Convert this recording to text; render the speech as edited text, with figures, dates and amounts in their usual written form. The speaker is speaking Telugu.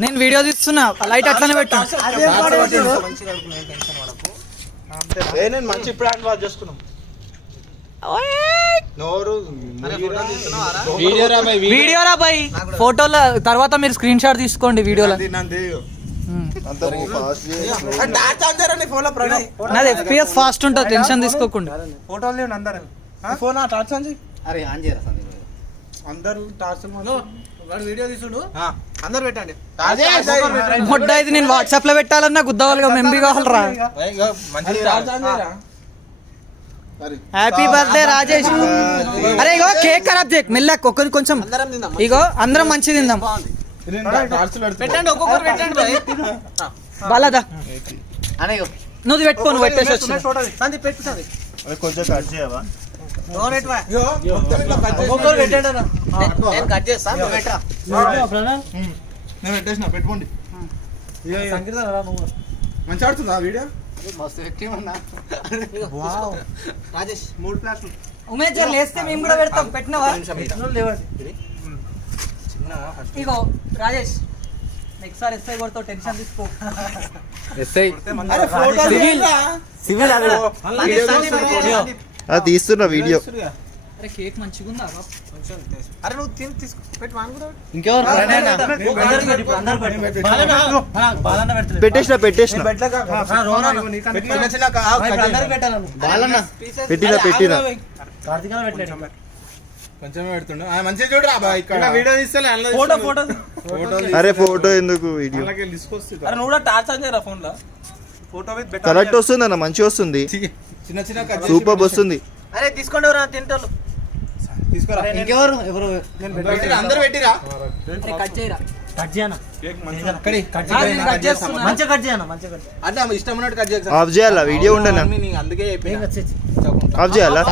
నేను వీడియో తీస్తున్నా, లైట్ అట్లనే పెట్టు. మంచి ప్లాన్ వాచ్ చేసుకున్నాం. వీడియో రా బై, ఫోటోల తర్వాత మీరు స్క్రీన్ షాట్ తీసుకోండి వీడియోలో. నాది FPS ఫాస్ట్ ఉంటుంది, టెన్షన్ తీసుకోకుండా. ఫోటోలు లేవు అందరు ఫోన్ టార్చ్ ఆన్ చేయి. అందరు టార్చ్ వీడియో తీసుడు అందరు పెట్టండి. మొట్ట ఇది నేను వాట్సాప్ లో పెట్టాలన్నా గుద్దవాళ్ళగా మెంబీ కావాలరా. Happy birthday Rajesh. అరే ఇగో కేక్ ఖరాబ్ చేయకు, మెల్లక్ ఒక్కరి కొంచెం. ఇగో అందరం మంచిది తిందాం. పెట్టండి ఒక్కొక్కరు పెట్టండి. బాలాదా నువ్వు పెట్టుకో, నువ్వు పెట్టేసి వచ్చి కొంచెం కట్ చేయవా? నేను పెట్టేసిన పెట్టుకోండి. మంచిగా ఆడుతుందా వీడియో? రాజేష్ 3 ప్లాస్లు ఉమేష్ గారు లేస్తే మేము కూడా పెడతాం. పెట్టినవా? ఇగో రాజేష్ నెక్స్ట్ సారి ఎస్ఐ కొడతావు, టెన్షన్ తీసుకో. తీస్తున్నా వీడియో. అరే కేక్ మంచిగా ఉందా? అరే నువ్వు తిని తీసుకో, పెట్టి వాను కూడా పెట్టేసిన పెట్టిన కొంచెం పెడుతుండు. మంచిగా చూడరా ఇక్కడ వీడియో తీస్తే అరే ఫోటో ఎందుకు వీడియో నువ్వు కూడా టార్చ్ ఆన్ చేయరా ఫోన్ లో. ఫోటో కరెక్ట్ వస్తుంది అన్న, మంచిగా వస్తుంది, చిన్న చిన్న సూపర్ వస్తుంది. అరే తీసుకోండి తింటారు తీసుకురా. ఇంకెవరు అందరు పెట్టిరా. కట్ చేయరా, అంటే ఇష్టం ఉన్నట్టు కట్ చేయాలి. ఆఫ్ చేయాలా వీడియో ఉండనా? అందుకే ఆఫ్ చేయాలా?